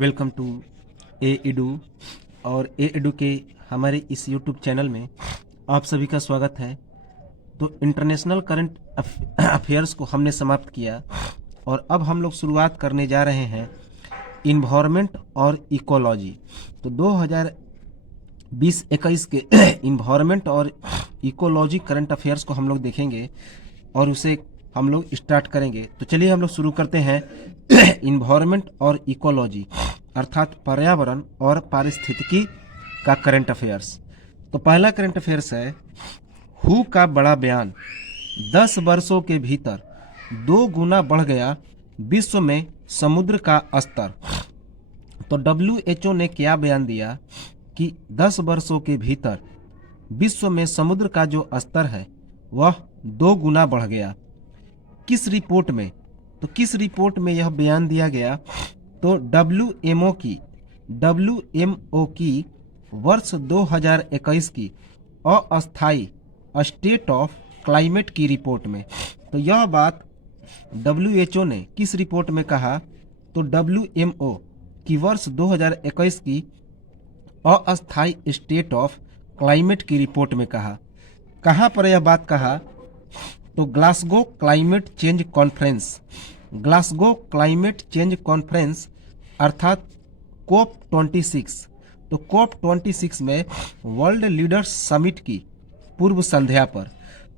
Welcome to A edu. और ए edu के हमारे इस यूट्यूब चैनल में आप सभी का स्वागत है। तो इंटरनेशनल करंट अफेयर्स को हमने समाप्त किया और अब हम लोग शुरुआत करने जा रहे हैं इन्वायरमेंट और इकोलॉजी। तो 2020-21 के इन्वायरमेंट और इकोलॉजी करंट अफेयर्स को हम लोग देखेंगे और उसे हम लोग स्टार्ट करेंगे। तो चलिए हम लोग शुरू करते हैं इन्वायरमेंट और इकोलॉजी अर्थात पर्यावरण और पारिस्थितिकी का करंट अफेयर्स। तो पहला करंट अफेयर्स है, हू का बड़ा बयान, 10 वर्षों के भीतर 2 गुना बढ़ गया विश्व में समुद्र का स्तर। तो WHO ने क्या बयान दिया कि 10 वर्षों के भीतर विश्व में समुद्र का जो स्तर है वह 2 गुना बढ़ गया। किस रिपोर्ट में? तो किस रिपोर्ट में यह बयान दिया गया? तो WMO की वर्ष 2021 की अस्थायी स्टेट ऑफ क्लाइमेट की रिपोर्ट में। तो यह बात WHO ने किस रिपोर्ट में कहा? तो WMO की वर्ष 2021 की अस्थायी स्टेट ऑफ क्लाइमेट की रिपोर्ट में कहा। कहाँ पर यह बात कहा? तो Glasgow climate change conference, Glasgow climate change conference अर्थात COP26। तो COP26 में वर्ल्ड लीडर्स समिट की पूर्व संध्या पर,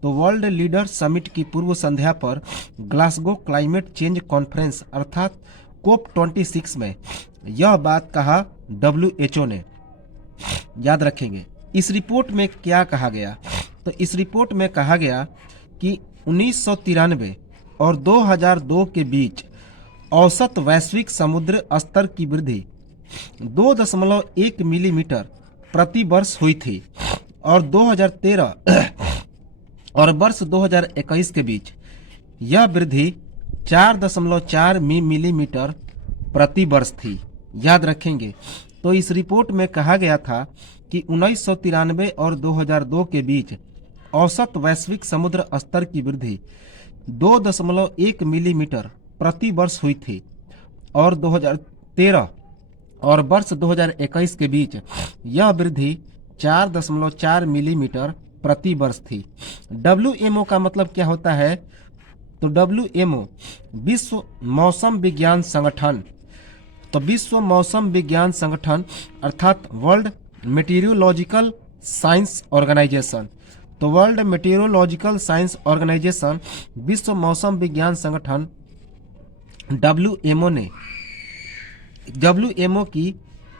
तो वर्ल्ड लीडर समिट की पूर्व संध्या पर ग्लासगो क्लाइमेट चेंज कॉन्फ्रेंस अर्थात COP26 में यह बात कहा WHO ने। याद रखेंगे। इस रिपोर्ट में क्या कहा गया? तो इस रिपोर्ट में कहा गया कि 1993 और 2002 के बीच औसत वैश्विक समुद्र स्तर की वृद्धि 2.1 मिलीमीटर प्रति वर्ष हुई थी और 2013 और वर्ष 2021 के बीच यह वृद्धि 4.4 मिलीमीटर प्रति वर्ष थी। याद रखेंगे। तो इस रिपोर्ट में कहा गया था कि 1993 और 2002 के बीच औसत वैश्विक समुद्र स्तर की वृद्धि 2.1 मिलीमीटर प्रति वर्ष हुई थी और 2013 और वर्ष 2021 के बीच यह वृद्धि 4.4 मिलीमीटर प्रति वर्ष थी। WMO का मतलब क्या होता है? तो WMO विश्व मौसम विज्ञान संगठन, तो विश्व मौसम विज्ञान संगठन अर्थात वर्ल्ड मेटीरियोलॉजिकल साइंस ऑर्गेनाइजेशन। तो वर्ल्ड मेटीरियोलॉजिकल साइंस ऑर्गेनाइजेशन विश्व मौसम विज्ञान संगठन WMO की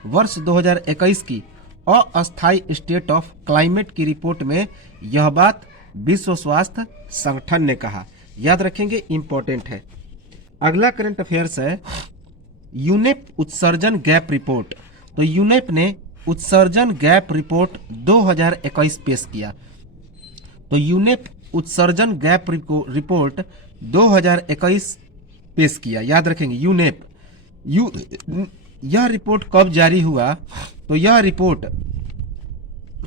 वर्ष 2021 की अस्थायी स्टेट ऑफ क्लाइमेट की रिपोर्ट में यह बात विश्व स्वास्थ्य संगठन ने कहा। याद रखेंगे, इंपॉर्टेंट है। अगला करंट अफेयर्स है यूनेप उत्सर्जन गैप रिपोर्ट। तो यूनेप ने उत्सर्जन गैप रिपोर्ट 2021 पेश किया। तो यूनेप उत्सर्जन गैप रिपोर्ट 2021 पेश किया। याद रखेंगे, यूनेप यह रिपोर्ट कब जारी हुआ? तो यह रिपोर्ट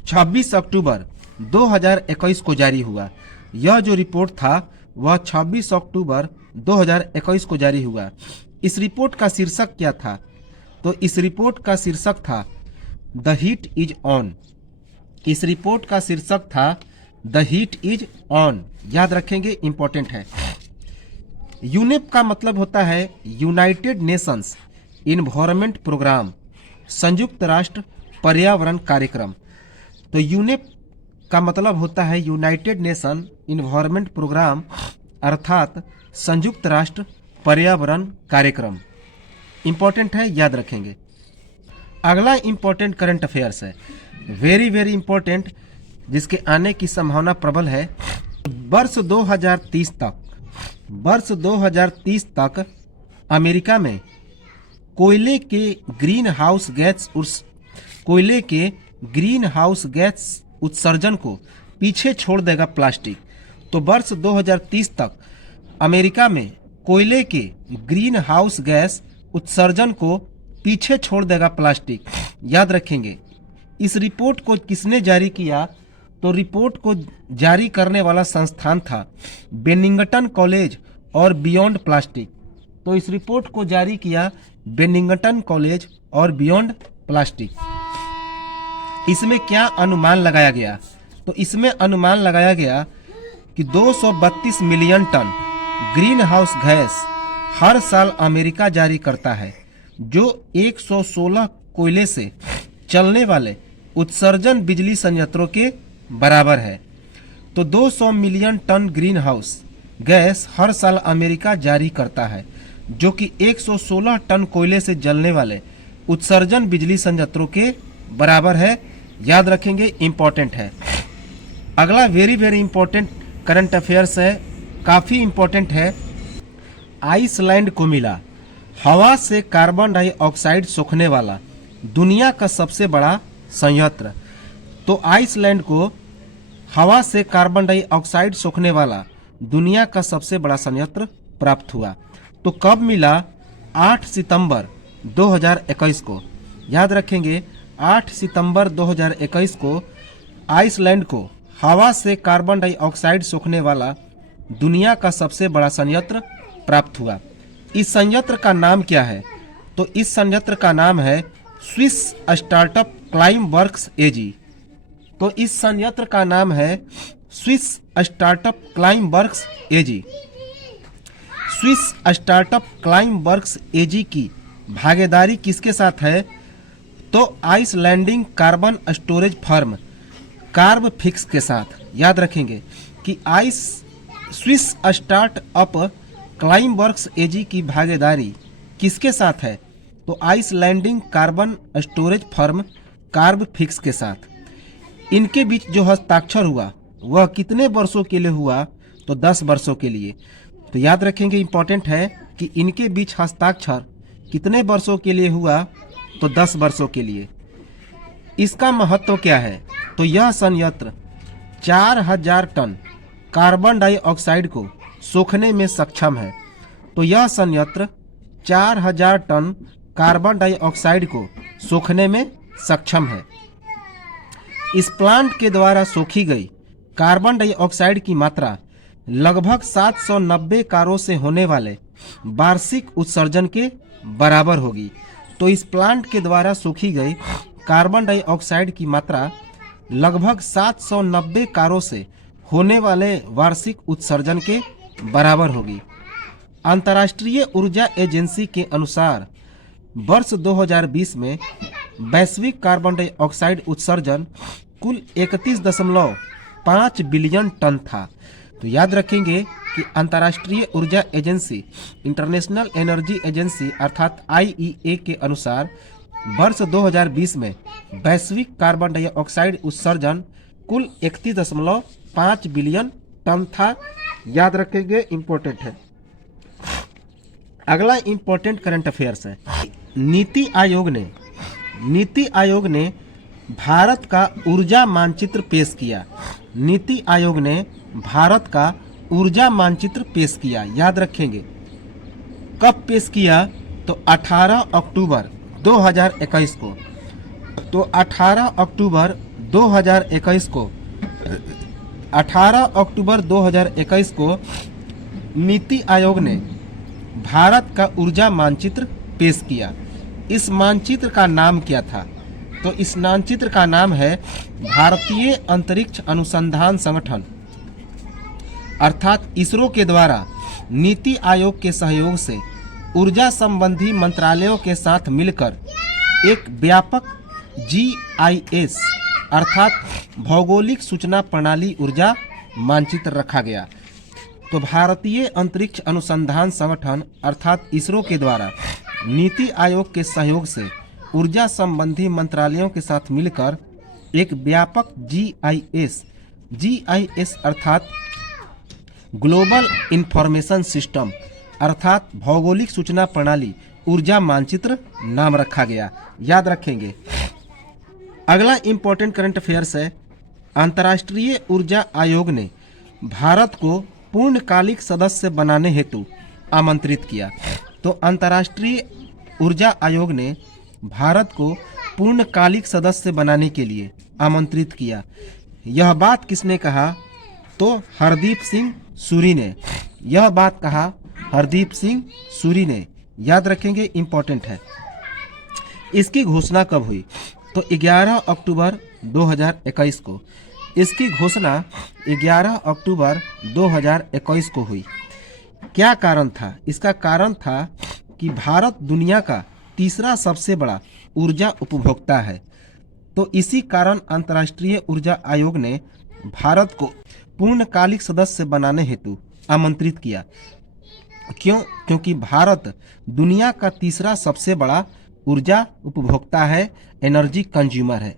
26 अक्टूबर 2021 को जारी हुआ। यह जो रिपोर्ट था वह 26 अक्टूबर 2021 को जारी हुआ। इस रिपोर्ट का शीर्षक क्या था? तो इस रिपोर्ट का शीर्षक था द हीट इज ऑन। इस रिपोर्ट का शीर्षक था द हीट इज ऑन। याद रखेंगे, इंपॉर्टेंट है। यूनेप का मतलब होता है यूनाइटेड नेशंस इन्वायरमेंट प्रोग्राम, संयुक्त राष्ट्र पर्यावरण कार्यक्रम। तो यूनेप का मतलब होता है यूनाइटेड नेशन इन्वायरमेंट प्रोग्राम अर्थात संयुक्त राष्ट्र पर्यावरण कार्यक्रम। इंपॉर्टेंट है, याद रखेंगे। अगला इंपॉर्टेंट करंट अफेयर्स है, वेरी वेरी इंपॉर्टेंट, जिसके आने की संभावना प्रबल है। वर्ष 2030 तक अमेरिका में कोयले के ग्रीन हाउस गैस उत्सर्जन को पीछे छोड़ देगा प्लास्टिक। तो वर्ष 2030 तक अमेरिका में कोयले के ग्रीन हाउस गैस उत्सर्जन को पीछे छोड़ देगा प्लास्टिक। याद रखेंगे। इस रिपोर्ट को किसने जारी किया? तो रिपोर्ट को जारी करने वाला संस्थान था बेनिंगटन कॉलेज और बियॉन्ड प्लास्टिक। तो इस रिपोर्ट को जारी किया बेनिंगटन कॉलेज और बियॉन्ड प्लास्टिक। इसमें क्या अनुमान लगाया गया? तो इसमें अनुमान लगाया गया कि 232 million ton green house gas हर साल अमेरिका जारी करता है, जो 116 कोयले से चलने वाले उत्सर्जन बिजली संयंत्रों के बराबर है। तो 200 million ton green house gas हर साल अमेरिका जारी करता है, जो कि 116 टन कोयले से जलने वाले उत्सर्जन बिजली संयंत्रों के बराबर है। याद रखेंगे, इंपॉर्टेंट है। अगला very very important current affairs है, काफ़ी इंपॉर्टेंट है। आइसलैंड को मिला हवा से कार्बन डाइऑक्साइड सोखने वाला दुनिया का सबसे बड़ा संयंत्र। तो आइसलैंड को हवा से कार्बन डाइऑक्साइड सोखने वाला दुनिया का सबसे बड़ा संयंत्र प्राप्त हुआ। तो कब मिला? 8 सितंबर 2021 को। याद रखेंगे, 8 सितंबर 2021 को आइसलैंड को हवा से कार्बन डाइऑक्साइड सोखने वाला दुनिया का सबसे बड़ा संयंत्र प्राप्त हुआ। इस संयंत्र का नाम क्या है? तो इस संयंत्र का नाम है Swiss startup Climeworks AG. तो इस संयंत्र का नाम है Swiss startup Climeworks AG. Swiss startup Climeworks AG की भागीदारी किसके साथ है? तो Icelandic carbon storage firm Carbfix के साथ। याद रखेंगे कि Swiss startup Climeworks AG की भागीदारी किसके साथ है? तो Icelandic carbon storage firm Carbfix के साथ। इनके बीच जो हस्ताक्षर हुआ वह कितने वर्षों के लिए हुआ? तो 10 वर्षों के लिए। तो याद रखेंगे, इंपॉर्टेंट है कि इनके बीच हस्ताक्षर कितने वर्षों के लिए हुआ? तो 10 वर्षों के लिए। इसका महत्व क्या है? तो यह संयंत्र 4000 टन कार्बन डाइऑक्साइड को सोखने में सक्षम है। तो यह संयंत्र 4000 टन कार्बन डाइऑक्साइड को सोखने में सक्षम है। इस प्लांट के द्वारा सोखी गई कार्बन डाइऑक्साइड की मात्रा लगभग 790 कारों से होने वाले वार्षिक उत्सर्जन के बराबर होगी। तो इस प्लांट के द्वारा सोखी गई कार्बन डाइऑक्साइड की मात्रा लगभग 790 कारों से होने वाले वार्षिक उत्सर्जन के बराबर होगी। अंतर्राष्ट्रीय ऊर्जा एजेंसी के अनुसार वर्ष 2020 में वैश्विक कार्बन डाइऑक्साइड उत्सर्जन कुल 31.5 बिलियन टन था। तो याद रखेंगे कि अंतर्राष्ट्रीय ऊर्जा एजेंसी, इंटरनेशनल एनर्जी एजेंसी अर्थात IEA के अनुसार वर्ष 2020 में वैश्विक कार्बन डाइऑक्साइड उत्सर्जन कुल 31.5 बिलियन टन था। याद रखेंगे, इंपॉर्टेंट है। अगला इंपॉर्टेंट करंट अफेयर्स है। नीति आयोग ने भारत का ऊर्जा मानचित्र पेश किया। नीति आयोग ने भारत का ऊर्जा मानचित्र पेश किया। याद रखेंगे, कब पेश किया? तो 18 अक्टूबर 2021 को। तो 18 अक्टूबर 2021 को 18 अक्टूबर 2021 को नीति आयोग ने भारत का ऊर्जा मानचित्र पेश किया। इस मानचित्र का नाम क्या था? तो इस मानचित्र का नाम है भारतीय अंतरिक्ष अनुसंधान संगठन अर्थात इसरो के द्वारा नीति आयोग के सहयोग से ऊर्जा संबंधी मंत्रालयों के साथ मिलकर एक व्यापक GIS अर्थात भौगोलिक सूचना प्रणाली ऊर्जा मानचित्र रखा गया। तो भारतीय अंतरिक्ष अनुसंधान संगठन अर्थात इसरो के द्वारा नीति आयोग के सहयोग से ऊर्जा संबंधी मंत्रालयों के साथ मिलकर एक व्यापक GIS अर्थात ग्लोबल इंफॉर्मेशन सिस्टम अर्थात भौगोलिक सूचना प्रणाली ऊर्जा मानचित्र नाम रखा गया। याद रखेंगे। अगला इंपॉर्टेंट करंट अफेयर्स है। अंतर्राष्ट्रीय ऊर्जा आयोग ने भारत को पूर्णकालिक सदस्य बनाने हेतु आमंत्रित किया। तो अंतर्राष्ट्रीय ऊर्जा आयोग ने भारत को पूर्णकालिक सदस्य बनाने के लिए आमंत्रित किया। यह बात किसने कहा? तो हरदीप सिंह सूरी ने। यह बात कहा हरदीप सिंह सूरी ने। याद रखेंगे, इंपॉर्टेंट है। इसकी घोषणा कब हुई? तो 11 अक्टूबर 2021 को। इसकी घोषणा 11 अक्टूबर 2021 को हुई। क्या कारण था? इसका कारण था कि भारत दुनिया का तीसरा सबसे बड़ा ऊर्जा उपभोक्ता है। तो इसी कारण अंतर्राष्ट्रीय ऊर्जा आयोग ने भारत को पूर्णकालिक सदस्य बनाने हेतु आमंत्रित किया। क्यों? क्योंकि भारत दुनिया का तीसरा सबसे बड़ा ऊर्जा उपभोक्ता है, एनर्जी कंज्यूमर है।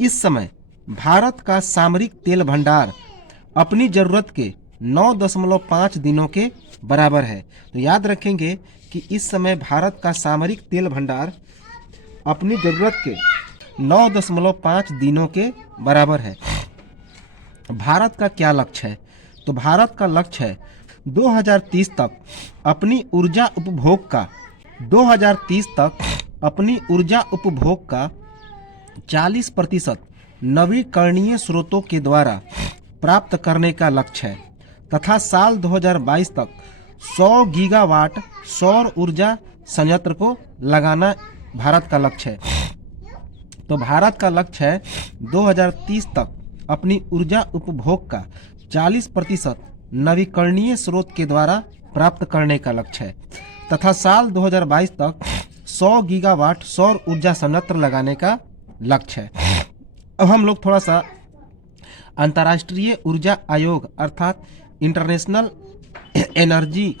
इस समय भारत का सामरिक तेल भंडार अपनी जरूरत के 9.5 दिनों के बराबर है। तो याद रखेंगे कि इस समय भारत का सामरिक तेल भंडार अपनी जरूरत के 9.5 दिनों के बराबर है। भारत का क्या लक्ष्य है? तो भारत का लक्ष्य है 2030 तक अपनी ऊर्जा उपभोग का 40% नवीकरणीय स्रोतों के द्वारा प्राप्त करने का लक्ष्य है तथा साल 2022 तक 100 गीगावाट सौर ऊर्जा संयंत्र को लगाना भारत का लक्ष्य है। तो भारत का लक्ष्य है 2030 तक अपनी ऊर्जा उपभोग का 40% नवीकरणीय स्रोत के द्वारा प्राप्त करने का लक्ष्य है तथा साल 2022 तक 100 गीगावाट सौर ऊर्जा संयंत्र लगाने का लक्ष्य है। अब हम लोग थोड़ा सा अंतर्राष्ट्रीय ऊर्जा आयोग अर्थात इंटरनेशनल एनर्जी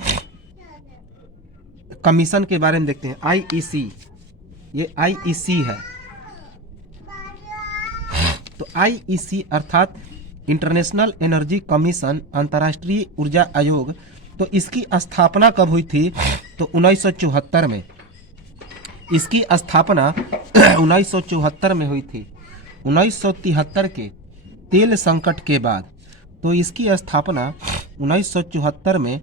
कमीशन के बारे में देखते हैं। आईईसी, ये आईईसी है। तो आईईसी अर्थात इंटरनेशनल एनर्जी कमीशन, अंतर्राष्ट्रीय ऊर्जा आयोग, तो इसकी स्थापना कब हुई थी? तो 1974 में। इसकी स्थापना 1974 में हुई थी, 1973 के तेल संकट के बाद। तो इसकी स्थापना 1974 में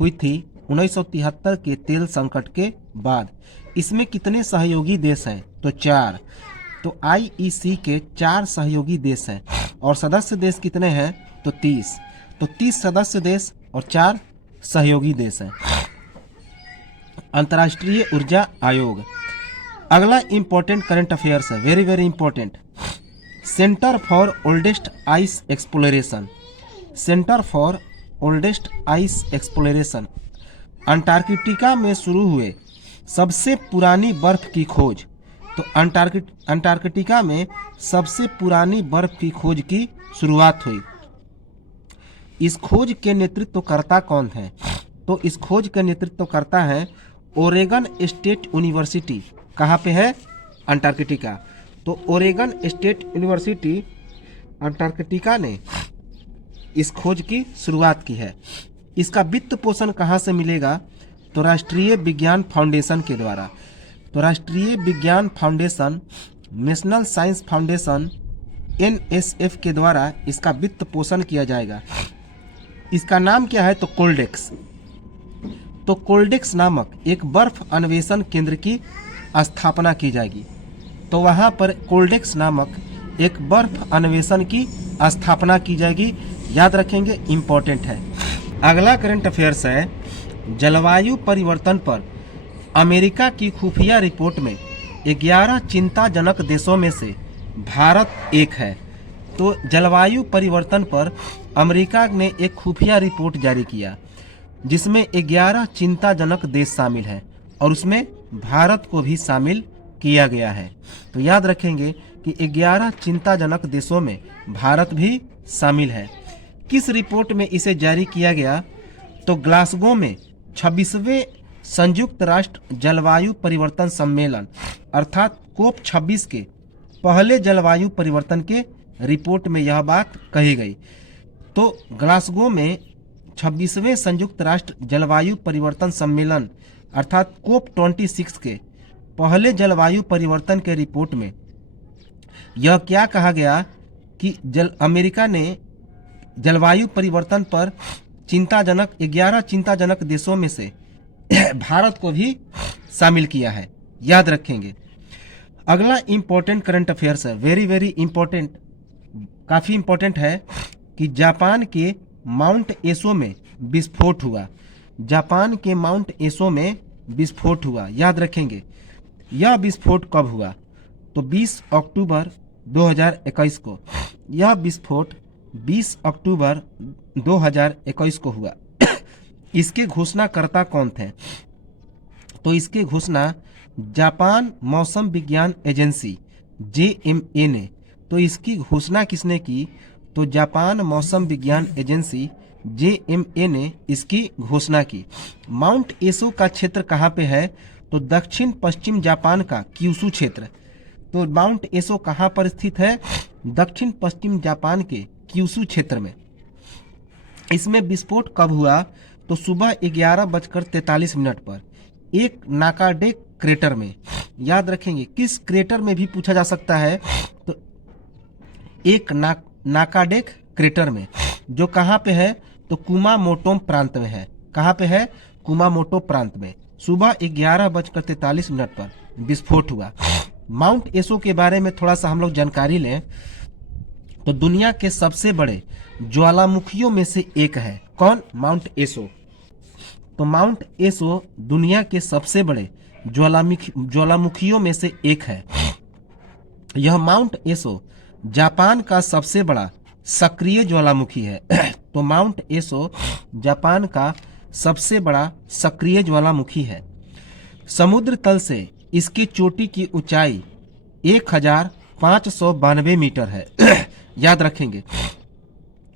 हुई थी, 1973 के तेल संकट के बाद। इसमें कितने सहयोगी देश हैं? तो 4। तो आईईसी के 4 सहयोगी देश हैं और सदस्य देश कितने हैं? तो 30। तो 30 सदस्य देश और 4 सहयोगी देश हैं। अंतर्राष्ट्रीय ऊर्जा आयोग। अगला इंपॉर्टेंट करंट अफेयर्स है, very very important. Centre for oldest ice exploration. Centre for oldest ice exploration Antarctica में शुरू हुए सबसे पुरानी बर्फ की खोज। तो अंटार्कटिका में सबसे पुरानी बर्फ की खोज की शुरुआत हुई। इस खोज के नेतृत्वकर्ता कौन है? तो इस खोज के नेतृत्वकर्ता है ओरेगन स्टेट यूनिवर्सिटी। कहाँ पे है? अंटार्कटिका। तो ओरेगन स्टेट यूनिवर्सिटी अंटार्कटिका ने इस खोज की शुरुआत की है। इसका वित्त पोषण कहाँ से मिलेगा? तो राष्ट्रीय विज्ञान फाउंडेशन के द्वारा। तो राष्ट्रीय विज्ञान foundation, national science foundation, NSF के द्वारा इसका वित्त पोषण किया जाएगा। इसका नाम क्या है? तो कोल्डेक्स। तो कोल्डेक्स नामक एक बर्फ अन्वेषण केंद्र की स्थापना की जाएगी। तो वहाँ पर कोल्डेक्स नामक एक बर्फ अन्वेषण की स्थापना की जाएगी। याद रखेंगे, इम्पोर्टेंट है। अगला करंट अफेयर्स है जलवायु परिवर्तन पर अमेरिका की खुफिया रिपोर्ट में 11 चिंताजनक देशों में से भारत एक है। तो जलवायु परिवर्तन पर अमेरिका ने एक खुफिया रिपोर्ट जारी किया जिसमें 11 चिंताजनक देश शामिल हैं और उसमें भारत को भी शामिल किया गया है। तो याद रखेंगे कि 11 चिंताजनक देशों में भारत भी शामिल है। किस रिपोर्ट में इसे जारी किया गया? तो ग्लासगो में 26वें संयुक्त राष्ट्र जलवायु परिवर्तन सम्मेलन अर्थात कोप 26 के पहले जलवायु परिवर्तन के रिपोर्ट में यह बात कही गई। तो ग्लासगो में 26वें संयुक्त राष्ट्र जलवायु परिवर्तन सम्मेलन अर्थात कोप 26 के पहले जलवायु परिवर्तन के रिपोर्ट में यह क्या कहा गया कि अमेरिका ने जलवायु परिवर्तन पर 11 चिंताजनक देशों में से भारत को भी शामिल किया है। याद रखेंगे। अगला इंपॉर्टेंट करंट अफेयर्स है, वेरी वेरी इंपॉर्टेंट, काफ़ी इंपॉर्टेंट है कि जापान के माउंट एसो में विस्फोट हुआ। जापान के माउंट एसो में विस्फोट हुआ। याद रखेंगे यह विस्फोट कब हुआ, तो 20 अक्टूबर 2021 को। यह विस्फोट 20 अक्टूबर 2021 को हुआ। इसके घोषणाकर्ता कौन थे, तो इसके घोषणा जापान मौसम विज्ञान एजेंसी JMA ने। तो इसकी घोषणा किसने की, तो जापान मौसम विज्ञान एजेंसी JMA ने इसकी घोषणा की। माउंट एसो का क्षेत्र कहाँ पे है, तो दक्षिण पश्चिम जापान का क्यूशू क्षेत्र। तो माउंट एसो कहाँ पर स्थित है, दक्षिण पश्चिम जापान के क्यूशू क्षेत्र में। इसमें विस्फोट कब हुआ, तो सुबह 11:43 पर एक नाकाडेक क्रेटर में। याद रखेंगे किस क्रेटर में भी पूछा जा सकता है, तो एक नाकाडेक क्रेटर में, जो कहाँ पे है, तो कुमामोटो प्रांत में है। कहाँ पे है, कुमामोटो प्रांत में। सुबह 11:43 पर विस्फोट हुआ। माउंट एसो के बारे में थोड़ा सा हम लोग जानकारी लें, तो दुनिया के सबसे बड़े ज्वालामुखियों में से एक है। कौन, माउंट एसो। तो माउंट एसो दुनिया के सबसे बड़े ज्वालामुखियों में से एक है। यह माउंट एसो जापान का सबसे बड़ा सक्रिय ज्वालामुखी है। तो माउंट एसो जापान का सबसे बड़ा सक्रिय ज्वालामुखी है। समुद्र तल से इसकी चोटी की ऊंचाई 1592 मीटर है। याद रखेंगे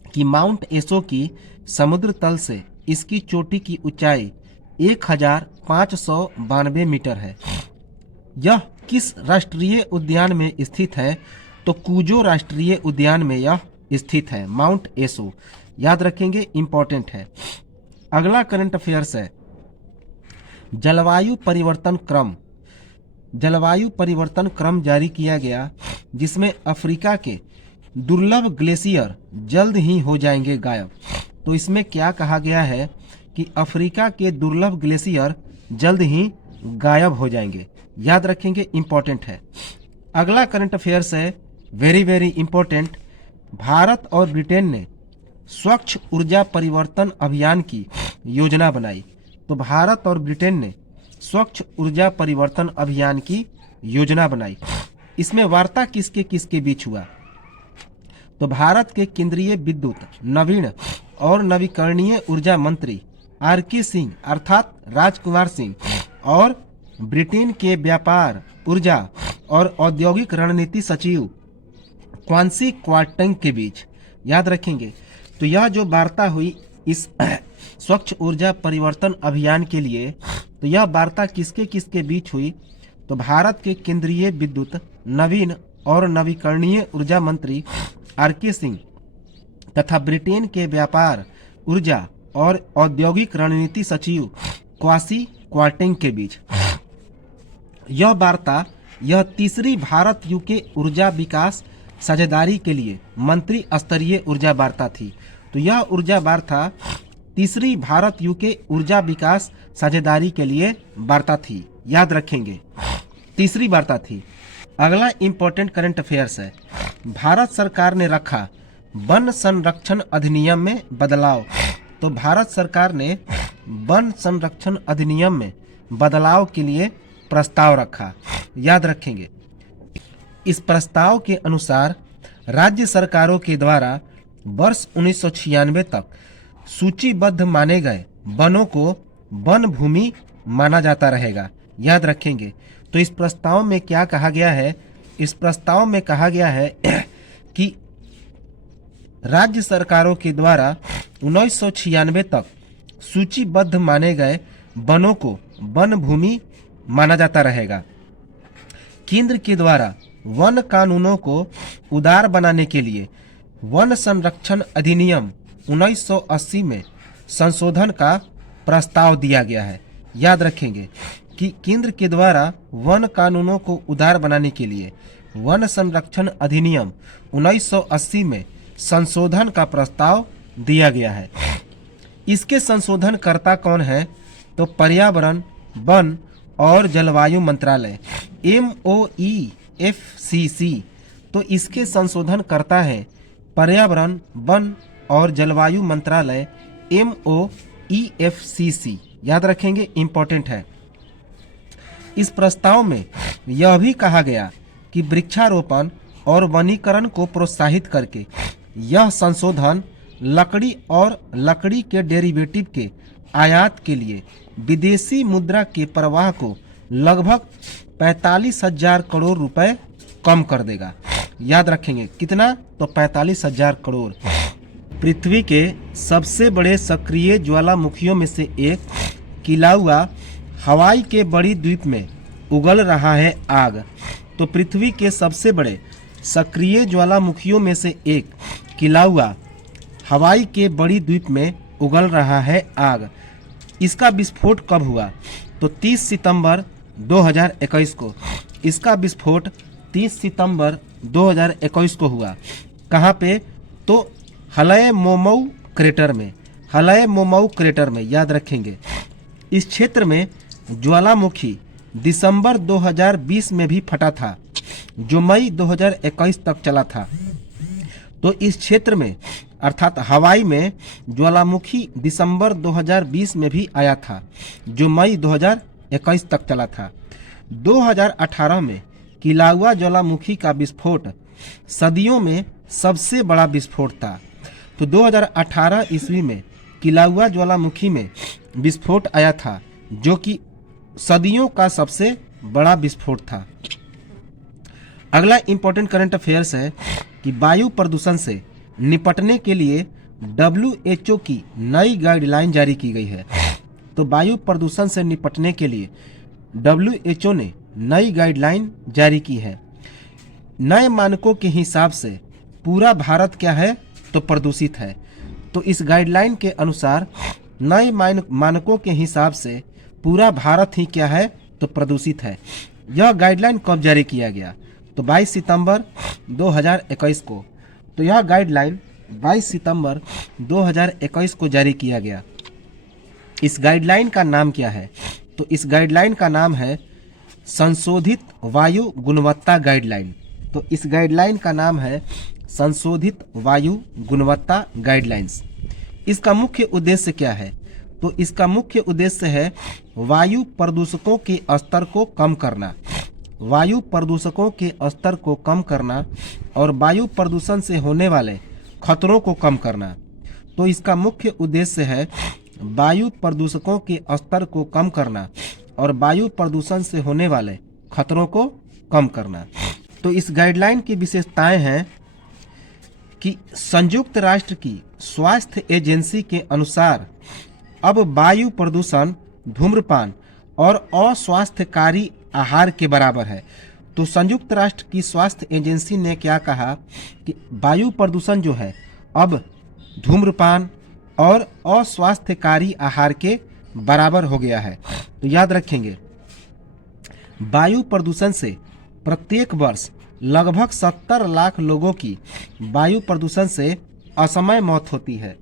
कि माउंट एसो की समुद्र तल से इसकी चोटी की ऊंचाई 1592 मीटर है। यह किस राष्ट्रीय उद्यान में स्थित है, तो कुजो राष्ट्रीय उद्यान में यह स्थित है, माउंट एसो। याद रखेंगे, इंपॉर्टेंट है। अगला करंट अफेयर्स है जलवायु परिवर्तन क्रम। जलवायु परिवर्तन क्रम जारी किया गया, जिसमें अफ्रीका के दुर्लभ ग्लेशियर जल्द ही हो जाएंगे गायब। तो इसमें क्या कहा गया है कि अफ्रीका के दुर्लभ ग्लेशियर जल्द ही गायब हो जाएंगे। याद रखेंगे, इंपॉर्टेंट है। अगला करंट अफेयर्स है वेरी वेरी इंपॉर्टेंट। भारत और ब्रिटेन ने स्वच्छ ऊर्जा परिवर्तन अभियान की योजना बनाई। तो भारत और ब्रिटेन ने स्वच्छ ऊर्जा परिवर्तन अभियान की योजना बनाई। इसमें वार्ता किसके किसके बीच हुआ, तो भारत के केंद्रीय विद्युत, नवीन और नवीकरणीय ऊर्जा मंत्री RK सिंह अर्थात राजकुमार सिंह और ब्रिटेन के व्यापार, ऊर्जा और औद्योगिक रणनीति सचिव क्वांसी क्वार्टंग के बीच। याद रखेंगे, तो यह जो वार्ता हुई इस स्वच्छ ऊर्जा परिवर्तन अभियान के लिए, तो यह वार्ता किसके किसके बीच हुई, तो भारत के केंद्रीय विद्युत, नवीन और नवीकरणीय ऊर्जा मंत्री RK सिंह तथा ब्रिटेन के व्यापार, ऊर्जा और औद्योगिक रणनीति सचिव क्वासी क्वार्टेंग के बीच। यह वार्ता यह तीसरी भारत यूके ऊर्जा विकास साझेदारी के लिए मंत्री स्तरीय ऊर्जा वार्ता थी। तो यह ऊर्जा वार्ता तीसरी भारत यूके ऊर्जा विकास साझेदारी के लिए वार्ता थी। याद रखेंगे, तीसरी वार्ता थी। अगला इंपॉर्टेंट करंट अफेयर्स है भारत सरकार ने रखा वन संरक्षण अधिनियम में बदलाव। तो भारत सरकार ने वन संरक्षण अधिनियम में बदलाव के लिए प्रस्ताव रखा। याद रखेंगे, इस प्रस्ताव के अनुसार राज्य सरकारों के द्वारा वर्ष 1996 तक सूचीबद्ध माने गए वनों को वन भूमि माना जाता रहेगा। याद रखेंगे, तो इस प्रस्ताव में क्या कहा गया है, इस प्रस्ताव में कहा गया है कि राज्य सरकारों के द्वारा 1996 तक सूचीबद्ध माने गए वनों को वन भूमि माना जाता रहेगा। केंद्र के द्वारा वन कानूनों को उदार बनाने के लिए वन संरक्षण अधिनियम 1980 में संशोधन का प्रस्ताव दिया गया है। याद रखेंगे कि केंद्र के द्वारा वन कानूनों को उदार बनाने के लिए वन संरक्षण अधिनियम 1980 में संशोधन का प्रस्ताव दिया गया है। इसके संशोधनकर्ता कौन है, तो पर्यावरण, वन और जलवायु मंत्रालय MOEFCC। तो इसके संशोधनकर्ता है पर्यावरण, वन और जलवायु मंत्रालय MOEFCC। याद रखेंगे, इंपॉर्टेंट है। इस प्रस्ताव में यह भी कहा गया कि वृक्षारोपण और वनीकरण को प्रोत्साहित करके यह संशोधन लकड़ी और लकड़ी के डेरिवेटिव के आयात के लिए विदेशी मुद्रा के प्रवाह को लगभग 45,000 करोड़ रुपए कम कर देगा। याद रखेंगे कितना, तो 45,000 करोड़। पृथ्वी के सबसे बड़े सक्रिय ज्वालामुखियों में से एक किलाउआ हवाई के बड़ी द्वीप में उगल रहा है आग। तो पृथ्वी के सबसे बड़े सक्रिय ज्वालामुखियों में से एक किलाउआ हवाई के बड़ी द्वीप में उगल रहा है आग। इसका विस्फोट कब हुआ, तो 30 सितंबर 2021 को। इसका विस्फोट 30 सितंबर 2021 को हुआ। कहाँ पे, तो हलय मोमऊ क्रेटर में। हलय मोमऊ क्रेटर में, याद रखेंगे। इस क्षेत्र में ज्वालामुखी दिसंबर 2020 में भी फटा था, जो मई 2021 तक चला था। तो इस क्षेत्र में अर्थात हवाई में ज्वालामुखी दिसंबर 2020 में भी आया था, जो मई 2021 तक चला था। 2018 में किलाउआ ज्वालामुखी का विस्फोट सदियों में सबसे बड़ा विस्फोट था। तो 2018 ईस्वी में किलाउआ ज्वालामुखी में विस्फोट आया था, जो कि सदियों का सबसे बड़ा विस्फोट था। अगला इंपॉर्टेंट करंट अफेयर्स है कि वायु प्रदूषण से निपटने के लिए WHO की नई गाइडलाइन जारी की गई है। तो वायु प्रदूषण से निपटने के लिए WHO ने नई गाइडलाइन जारी की है। नए मानकों के हिसाब से पूरा भारत क्या है, तो प्रदूषित है। तो इस गाइडलाइन के अनुसार नए मानकों के हिसाब से पूरा भारत ही क्या है, तो प्रदूषित है। यह गाइडलाइन कब जारी किया गया, तो 22 सितंबर 2021 को। तो यह गाइडलाइन 22 सितंबर 2021 को जारी किया गया। इस गाइडलाइन का नाम क्या है, तो इस गाइडलाइन का नाम है संशोधित वायु गुणवत्ता गाइडलाइन। तो इस गाइडलाइन का नाम है संशोधित वायु गुणवत्ता गाइडलाइंस। इसका मुख्य उद्देश्य क्या है, तो इसका मुख्य उद्देश्य है वायु प्रदूषकों के स्तर को कम करना। वायु प्रदूषकों के स्तर को कम करना और वायु प्रदूषण से होने वाले खतरों को कम करना। तो इसका मुख्य उद्देश्य है वायु प्रदूषकों के स्तर को कम करना और वायु प्रदूषण से होने वाले खतरों को कम करना। तो इस गाइडलाइन की विशेषताएं हैं कि संयुक्त राष्ट्र की स्वास्थ्य एजेंसी के अनुसार अब वायु प्रदूषण धूम्रपान और अस्वास्थ्यकारी आहार के बराबर है। तो संयुक्त राष्ट्र की स्वास्थ्य एजेंसी ने क्या कहा कि वायु प्रदूषण जो है अब धूम्रपान और अस्वास्थ्यकारी आहार के बराबर हो गया है। तो याद रखेंगे, वायु प्रदूषण से प्रत्येक वर्ष लगभग 70 लाख लोगों की वायु प्रदूषण से असमय मौत होती है।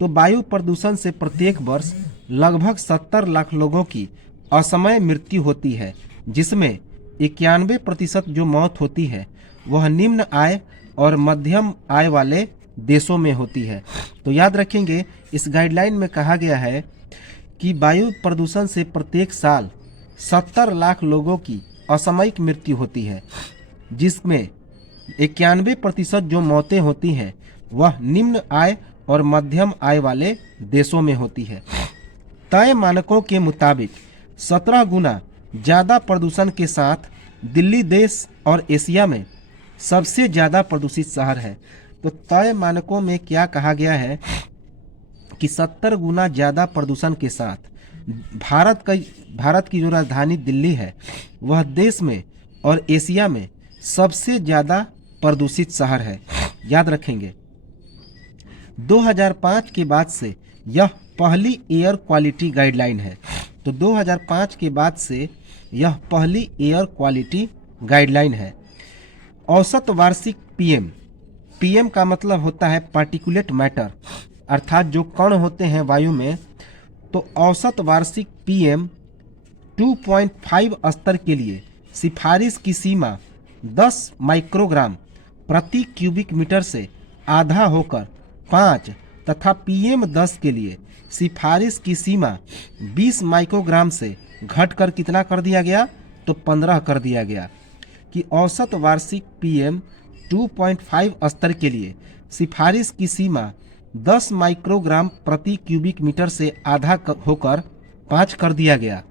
तो वायु प्रदूषण से प्रत्येक वर्ष लगभग 70 लाख लोगों की असमय मृत्यु होती है, जिसमें 91% जो मौत होती है वह निम्न आय और मध्यम आय वाले देशों में होती है। तो याद रखेंगे, इस गाइडलाइन में कहा गया है कि वायु प्रदूषण से प्रत्येक साल 70 लाख लोगों की असामयिक मृत्यु होती है, जिसमें 91% जो मौतें होती हैं वह निम्न आय और मध्यम आय वाले देशों में होती है। तय मानकों के मुताबिक 17 गुना ज़्यादा प्रदूषण के साथ दिल्ली देश और एशिया में सबसे ज़्यादा प्रदूषित शहर है। तो तय मानकों में क्या कहा गया है कि 70 गुना ज़्यादा प्रदूषण के साथ भारत की जो राजधानी दिल्ली है वह देश में और एशिया में सबसे ज़्यादा प्रदूषित शहर है। याद रखेंगे, 2005 के बाद से यह पहली एयर क्वालिटी गाइडलाइन है। तो 2005 के बाद से यह पहली एयर क्वालिटी गाइडलाइन है। औसत वार्षिक पीएम का मतलब होता है पार्टिकुलेट मैटर, अर्थात जो कण होते हैं वायु में। तो औसत वार्षिक पीएम 2.5 स्तर के लिए सिफारिश की सीमा 10 माइक्रोग्राम प्रति क्यूबिक मीटर से आधा होकर 5 तथा PM10 के लिए सिफारिश की सीमा 20 माइक्रोग्राम से घटकर कितना कर दिया गया, तो 15 कर दिया गया। कि औसत वार्षिक PM 2.5 स्तर के लिए सिफारिश की सीमा 10 माइक्रोग्राम प्रति क्यूबिक मीटर से आधा होकर 5 कर दिया गया,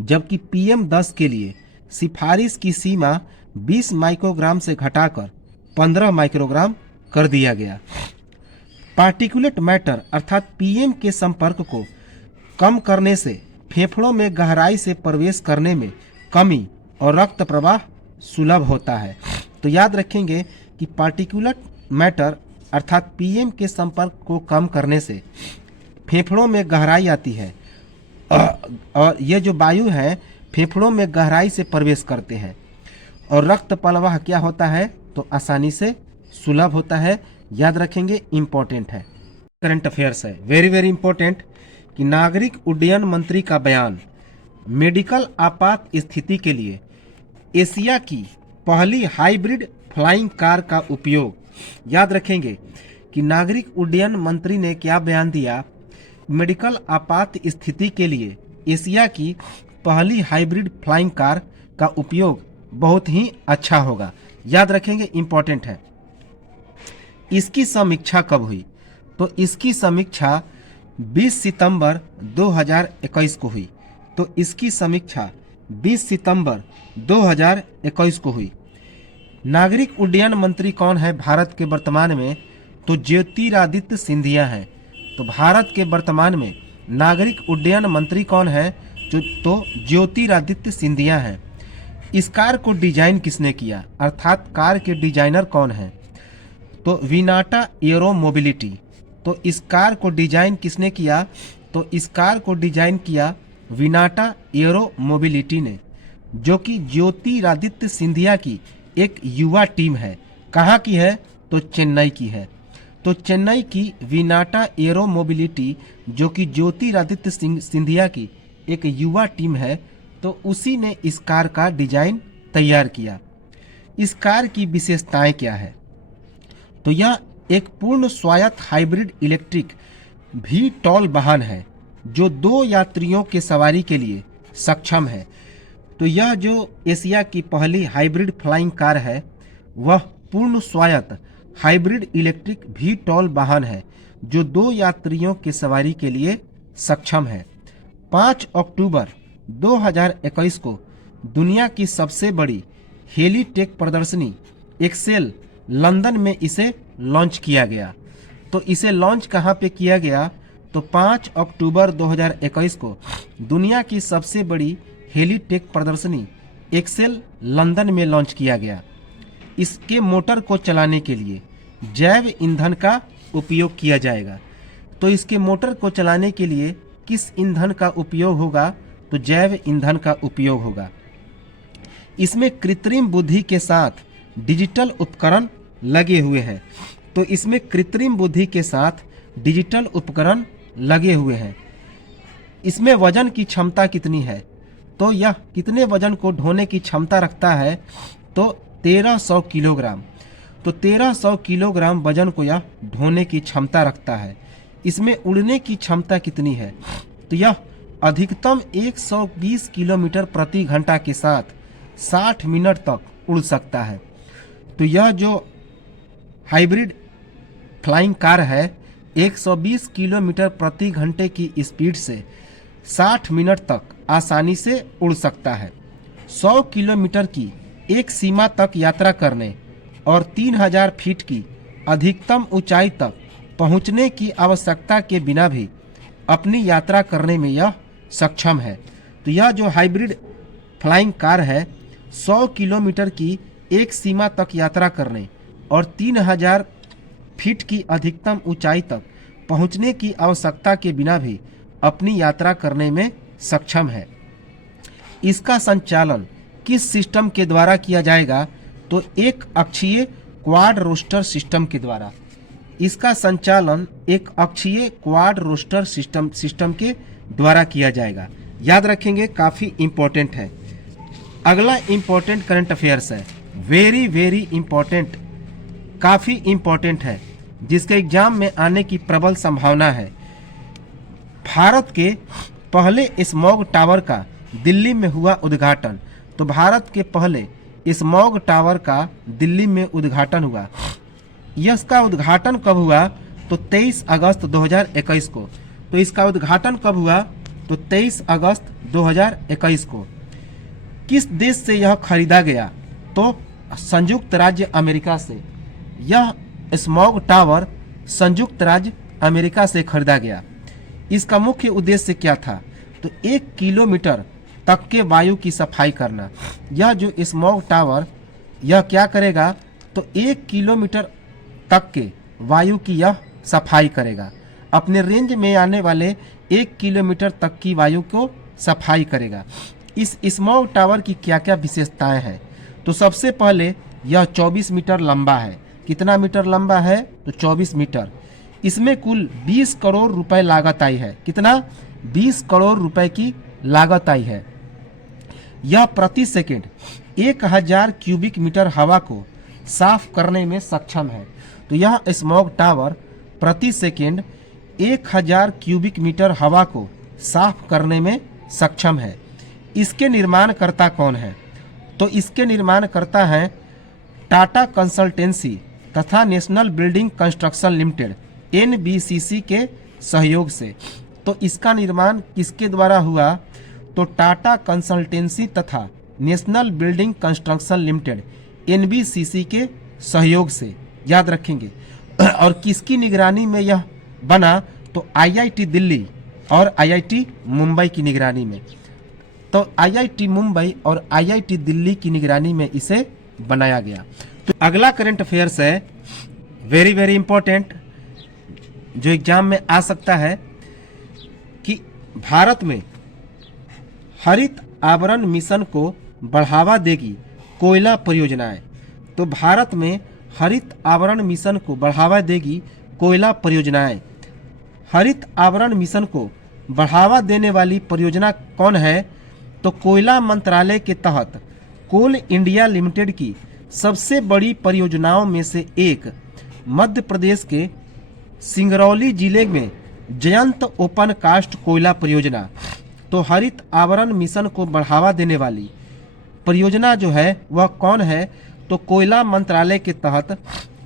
जबकि PM 10 के लिए सिफारिश की सीमा 20 माइक्रोग्राम से घटाकर 15 माइक्रोग्राम कर दिया गया। पार्टिकुलेट मैटर अर्थात PM के संपर्क को कम करने से फेफड़ों में गहराई से प्रवेश करने में कमी और रक्त प्रवाह सुलभ होता है। तो याद रखेंगे कि पार्टिकुलेट मैटर अर्थात PM के संपर्क को कम करने से फेफड़ों में गहराई आती है और ये जो वायु है फेफड़ों में गहराई से प्रवेश करते हैं और रक्त प्रवाह क्या होता है, तो आसानी से सुलभ होता है। याद रखेंगे, इंपॉर्टेंट है। करंट अफेयर्स है, वेरी वेरी इंपॉर्टेंट। कि नागरिक उड्डयन मंत्री का बयान, मेडिकल आपात स्थिति के लिए एशिया की पहली हाइब्रिड फ्लाइंग कार का उपयोग। याद रखेंगे कि नागरिक उड्डयन मंत्री ने क्या बयान दिया, मेडिकल आपात स्थिति के लिए एशिया की पहली हाइब्रिड फ्लाइंग कार का उपयोग बहुत ही अच्छा होगा। याद रखेंगे, इंपॉर्टेंट है। इसकी समीक्षा कब हुई, तो इसकी समीक्षा 20 सितंबर 2021 को हुई। तो इसकी समीक्षा 20 सितंबर 2021 को हुई। नागरिक उड्डयन मंत्री कौन है भारत के वर्तमान में, तो ज्योतिरादित्य सिंधिया हैं। तो भारत के वर्तमान में नागरिक उड्डयन मंत्री कौन है, तो ज्योतिरादित्य सिंधिया हैं। इस कार को डिजाइन किसने किया, अर्थात कार के डिजाइनर कौन है, तो विनाटा एरो मोबिलिटी। तो इस कार को डिजाइन किसने किया, तो इस कार को डिजाइन किया विनाटा एरो मोबिलिटी ने, जो कि ज्योतिरादित्य सिंधिया की एक युवा टीम है। कहाँ की है, तो चेन्नई की है। तो चेन्नई की विनाटा एरो मोबिलिटी जो कि ज्योतिरादित्य सिंधिया की एक युवा टीम है, तो उसी ने इस कार का डिजाइन तैयार किया। इस कार की विशेषताएं क्या है, तो यह एक पूर्ण स्वायत्त हाइब्रिड इलेक्ट्रिक VTOL वाहन है जो 2 यात्रियों के सवारी के लिए सक्षम है। तो यह जो एशिया की पहली हाइब्रिड फ्लाइंग कार है वह पूर्ण स्वायत्त हाइब्रिड इलेक्ट्रिक VTOL वाहन है जो 2 यात्रियों के सवारी के लिए सक्षम है। 5 अक्टूबर 2021 को दुनिया की सबसे बड़ी हेलीटेक प्रदर्शनी एक्सेल लंदन में इसे लॉन्च किया गया। तो इसे लॉन्च कहाँ पे किया गया, तो 5 अक्टूबर 2021 को दुनिया की सबसे बड़ी हेलीटेक प्रदर्शनी एक्सेल लंदन में लॉन्च किया गया। इसके मोटर को चलाने के लिए जैव ईंधन का उपयोग किया जाएगा। तो इसके मोटर को चलाने के लिए किस ईंधन का उपयोग होगा, तो जैव ईंधन का उपयोग होगा। इसमें कृत्रिम बुद्धि के साथ डिजिटल उपकरण लगे हुए हैं। तो इसमें कृत्रिम बुद्धि के साथ डिजिटल उपकरण लगे हुए हैं। इसमें वजन की क्षमता कितनी है, तो यह कितने वजन को ढोने की क्षमता रखता है, तो 1300 किलोग्राम। तो 1300 किलोग्राम वजन को यह ढोने की क्षमता रखता है। इसमें उड़ने की क्षमता कितनी है, तो यह अधिकतम 120 किलोमीटर प्रति घंटा के साथ 60 मिनट तक उड़ सकता है। तो यह जो हाइब्रिड फ्लाइंग कार है 120 किलोमीटर प्रति घंटे की स्पीड से 60 मिनट तक आसानी से उड़ सकता है। 100 किलोमीटर की एक सीमा तक यात्रा करने और 3000 फीट की अधिकतम ऊंचाई तक पहुंचने की आवश्यकता के बिना भी अपनी यात्रा करने में यह सक्षम है। तो यह जो हाइब्रिड फ्लाइंग कार है 100 किलोमीटर की एक सीमा तक यात्रा करने और 3000 फीट की अधिकतम ऊंचाई तक पहुंचने की आवश्यकता के बिना भी अपनी यात्रा करने में सक्षम है। इसका संचालन किस सिस्टम के द्वारा किया जाएगा, तो एक अक्षीय क्वाड रोस्टर सिस्टम के द्वारा। इसका संचालन एक अक्षीय क्वाड रोस्टर सिस्टम के द्वारा किया जाएगा। याद रखेंगे, काफ़ी इंपॉर्टेंट है। अगला इंपॉर्टेंट करंट अफेयर्स है, वेरी वेरी इंपॉर्टेंट, काफ़ी इंपॉर्टेंट है, जिसके एग्जाम में आने की प्रबल संभावना है। भारत के पहले स्मॉग टावर का दिल्ली में हुआ उद्घाटन। तो भारत के पहले स्मॉग टावर का दिल्ली में उद्घाटन हुआ। इसका उद्घाटन कब हुआ? तो 23 अगस्त 2021 को। तो इसका उद्घाटन कब हुआ? तो 23 अगस्त 2021 को। किस देश से यह खरीदा गया? तो संयुक्त राज्य अमेरिका से। यह स्मॉग टावर संयुक्त राज्य अमेरिका से खरीदा गया। इसका मुख्य उद्देश्य क्या था? तो 1 किलोमीटर तक के वायु की सफाई करना। यह जो स्मॉग टावर यह क्या करेगा? तो 1 किलोमीटर तक के वायु की यह सफाई करेगा। अपने रेंज में आने वाले 1 किलोमीटर तक की वायु को सफाई करेगा। इस स्मॉग टावर की क्या क्या विशेषताएं हैं? तो सबसे पहले यह 24 मीटर लंबा है। कितना मीटर लंबा है? तो 24 मीटर। इसमें कुल 20 करोड़ रुपए लागत आई है। कितना? 20 करोड़ रुपए की लागत आई है। यह प्रति सेकंड 1000 क्यूबिक मीटर हवा को साफ करने में सक्षम है। तो यह स्मॉग टावर प्रति सेकंड 1000 क्यूबिक मीटर हवा को साफ करने में सक्षम है। इसके निर्माणकर्ता कौन है? तो इसके निर्माणकर्ता हैं टाटा कंसल्टेंसी तथा national building construction limited NBCC के सहयोग से। तो इसका निर्माण किसके द्वारा हुआ? तो टाटा कंसल्टेंसी तथा national building construction limited NBCC के सहयोग से। याद रखेंगे। और किसकी निगरानी में यह बना? तो IIT दिल्ली और IIT मुंबई की निगरानी में। तो IIT मुंबई और IIT दिल्ली की निगरानी में इसे बनाया गया। तो अगला करंट अफेयर्स है वेरी वेरी इंपॉर्टेंट, जो एग्जाम में आ सकता है कि भारत में हरित आवरण मिशन को बढ़ावा देगी कोयला परियोजनाएं। तो भारत में हरित आवरण मिशन को बढ़ावा देगी कोयला परियोजनाएं। हरित आवरण मिशन को बढ़ावा देने वाली परियोजना कौन है? तो कोयला मंत्रालय के तहत कोल इंडिया लिमिटेड की सबसे बड़ी परियोजनाओं में से एक मध्य प्रदेश के सिंगरौली जिले में जयंत ओपन कास्ट कोयला परियोजना। तो हरित आवरण मिशन को बढ़ावा देने वाली परियोजना जो है वह कौन है? तो कोयला मंत्रालय के तहत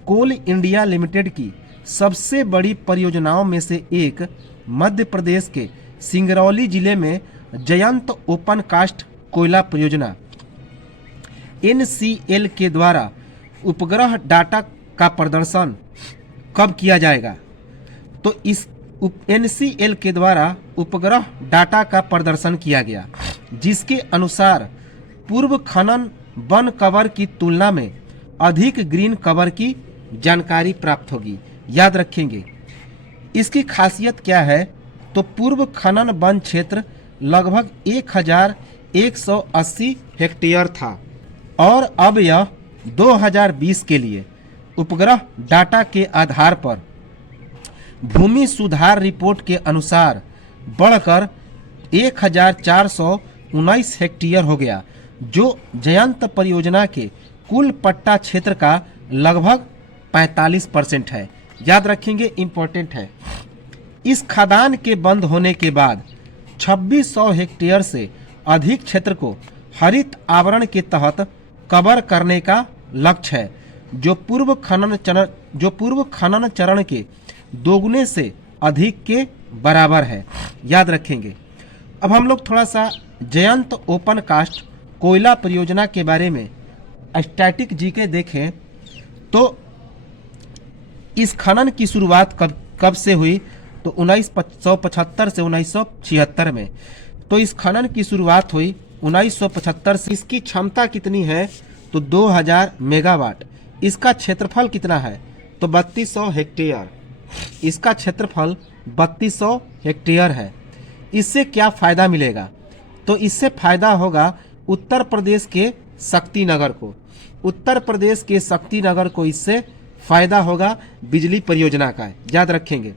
कोल इंडिया लिमिटेड की सबसे बड़ी परियोजनाओं में से एक मध्य प्रदेश के सिंगरौली जिले में जयंत ओपन कास्ट कोयला परियोजना। NCL के द्वारा उपग्रह डाटा का प्रदर्शन कब किया जाएगा? तो इस NCL के द्वारा उपग्रह डाटा का प्रदर्शन किया गया, जिसके अनुसार पूर्व खनन वन कवर की तुलना में अधिक ग्रीन कवर की जानकारी प्राप्त होगी। याद रखेंगे। इसकी खासियत क्या है? तो पूर्व खनन वन क्षेत्र लगभग 1180 हेक्टेयर था और अब यह 2020 के लिए उपग्रह डाटा के आधार पर भूमि सुधार रिपोर्ट के अनुसार बढ़कर 1419 हेक्टेयर हो गया, जो जयंत परियोजना के कुल पट्टा क्षेत्र का लगभग 45% है। याद रखेंगे, इंपॉर्टेंट है। इस खदान के बंद होने के बाद 2600 हेक्टेयर से अधिक क्षेत्र को हरित आवरण के तहत कवर करने का लक्ष्य है, जो पूर्व खनन चरण के दोगुने से अधिक के बराबर है। याद रखेंगे। अब हम लोग थोड़ा सा जयंत ओपन कास्ट कोयला परियोजना के बारे में स्टैटिक जीके देखें तो इस खनन की शुरुआत कब से हुई? तो 1975 से 1976 में। तो इस खनन की शुरुआत हुई 1975 से। इसकी क्षमता कितनी है? तो 2000 मेगावाट। इसका क्षेत्रफल कितना है? तो 3200 हेक्टेयर। इसका क्षेत्रफल 3200 हेक्टेयर है। इससे क्या फायदा मिलेगा? तो इससे फायदा होगा उत्तर प्रदेश के शक्तिनगर को। उत्तर प्रदेश के शक्तिनगर को इससे फायदा होगा बिजली परियोजना का। याद रखेंगे।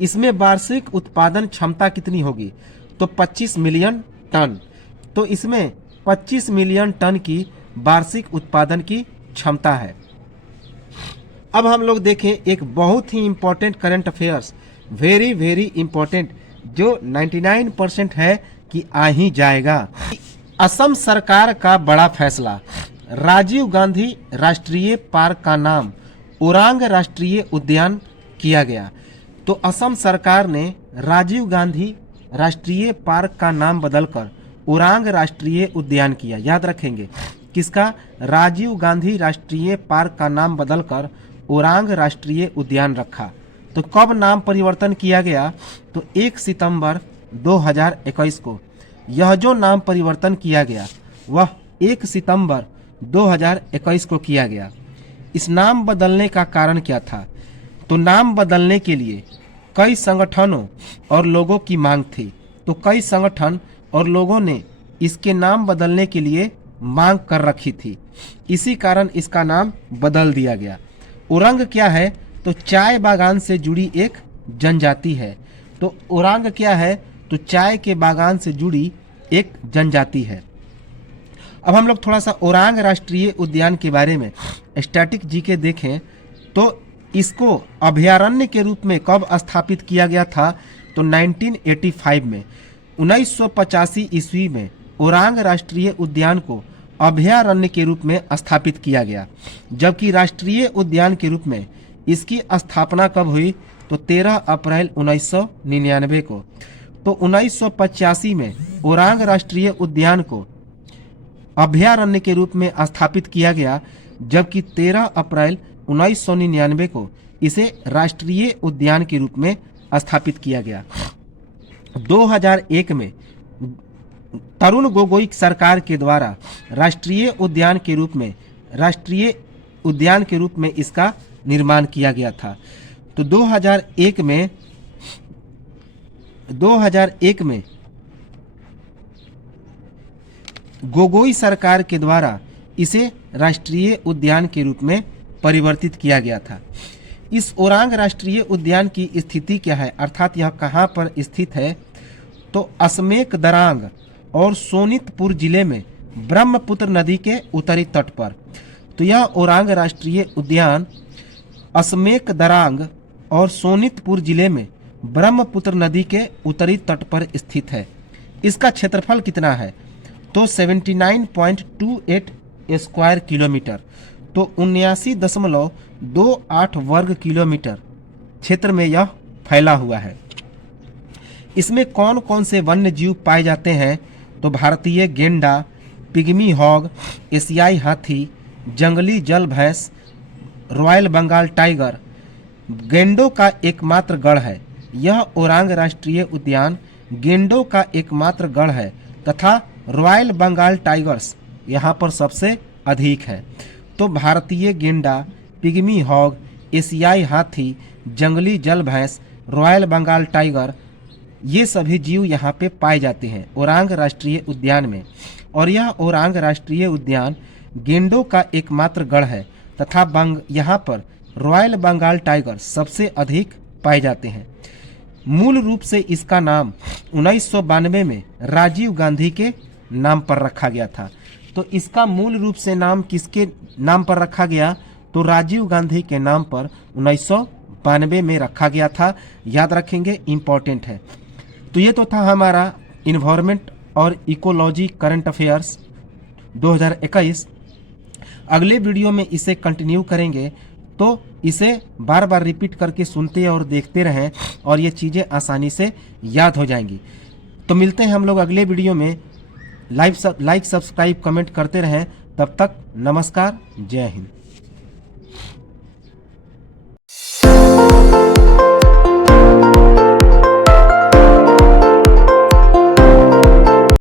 इसमें वार्षिक उत्पादन क्षमता कितनी होगी? तो 25 मिलियन टन। तो इसमें 25 मिलियन टन की वार्षिक उत्पादन की क्षमता है। अब हम लोग देखें एक बहुत ही important current affairs, very very important, जो 99% है कि आ ही जाएगा। असम सरकार का बड़ा फैसला, राजीव गांधी राष्ट्रीय पार्क का नाम ओरांग राष्ट्रीय उद्यान किया गया। तो असम सरकार ने राजीव गांधी राष्ट्रीय पार्क का नाम बदलकर ओरांग राष्ट्रीय उद्यान किया। याद रखेंगे किसका, राजीव गांधी राष्ट्रीय पार्क का नाम बदलकर ओरांग राष्ट्रीय उद्यान रखा। तो कब नाम परिवर्तन किया गया, तो 1 सितंबर 2021 को। यह जो नाम परिवर्तन किया गया वह 1 सितंबर 2021 को किया गया। इस नाम बदलने का कारण क्या था, तो नाम बदलने के लिए कई संगठनों और लोगों की मांग थी। तो कई संगठन और लोगों ने इसके नाम बदलने के लिए मांग कर रखी थी, इसी कारण इसका नाम बदल दिया गया। ओरंग क्या है, तो चाय बागान से जुड़ी एक जनजाति है। तो ओरांग क्या है, तो चाय के बागान से जुड़ी एक जनजाति है। अब हम लोग थोड़ा सा ओरांग राष्ट्रीय उद्यान के बारे में स्टैटिक जीके देखें तो इसको अभयारण्य के रूप में कब स्थापित किया गया था, तो 1985 में। 1985 ईस्वी में ओरांग राष्ट्रीय उद्यान को अभयारण्य के रूप में स्थापित किया गया, जबकि राष्ट्रीय उद्यान के रूप में इसकी स्थापना कब हुई, तो 13 अप्रैल 1999 को। तो 1985 में ओरांग राष्ट्रीय उद्यान को अभयारण्य के रूप में स्थापित किया गया, जबकि 13 अप्रैल 1999 को इसे राष्ट्रीय उद्यान के रूप में स्थापित किया गया। 2001 में तरुण गोगोई सरकार के द्वारा राष्ट्रीय उद्यान के रूप में इसका निर्माण किया गया था। तो 2001 में गोगोई सरकार के द्वारा इसे राष्ट्रीय उद्यान के रूप में परिवर्तित किया गया था। इस ओरांग राष्ट्रीय उद्यान की स्थिति क्या है, अर्थात यह कहाँ पर स्थित है, तो असमेक दरांग और सोनितपुर जिले में ब्रह्मपुत्र नदी के उत्तरी तट पर। तो यह ओरांग राष्ट्रीय उद्यान असमेक दरांग और सोनितपुर जिले में ब्रह्मपुत्र नदी के उत्तरी तट पर स्थित है। इसका क्षेत्रफल कितना है, तो 79.28 स्क्वायर किलोमीटर, तो 79.28 वर्ग किलोमीटर क्षेत्र में यह फैला हुआ है। इसमें कौन कौन से वन्य जीव पाए जाते हैं, तो भारतीय गेंडा, पिग्मी हॉग, एशियाई हाथी, जंगली जल भैंस, रॉयल बंगाल टाइगर। गेंडों का एकमात्र गढ़ है। यह ओरांग राष्ट्रीय उद्यान गेंडों का एकमात्र गढ़ है तथा रॉयल बंगाल टाइगर्स यहाँ पर सबसे अधिक है। तो भारतीय गेंडा, पिग्मी हॉग, एशियाई हाथी, जंगली जल भैंस, रॉयल बंगाल टाइगर, ये सभी जीव यहाँ पे पाए जाते हैं ओरांग राष्ट्रीय उद्यान में। और यह ओरांग राष्ट्रीय उद्यान गेंडों का एकमात्र गढ़ है तथा यहाँ पर रॉयल बंगाल टाइगर सबसे अधिक पाए जाते हैं। मूल रूप से इसका नाम 1992 में राजीव गांधी के नाम पर रखा गया था। तो इसका मूल रूप से नाम किसके नाम पर रखा गया, तो राजीव गांधी के नाम पर 1992 में रखा गया था। याद रखेंगे, इम्पोर्टेंट है। तो ये तो था हमारा इन्वायरमेंट और इकोलॉजी करंट अफेयर्स 2021। अगले वीडियो में इसे कंटिन्यू करेंगे, तो इसे बार बार रिपीट करके सुनते और देखते रहें और ये चीज़ें आसानी से याद हो जाएंगी। तो मिलते हैं हम लोग अगले वीडियो में। लाइक, सब्सक्राइब, कमेंट करते रहें। तब तक नमस्कार, जय हिंद।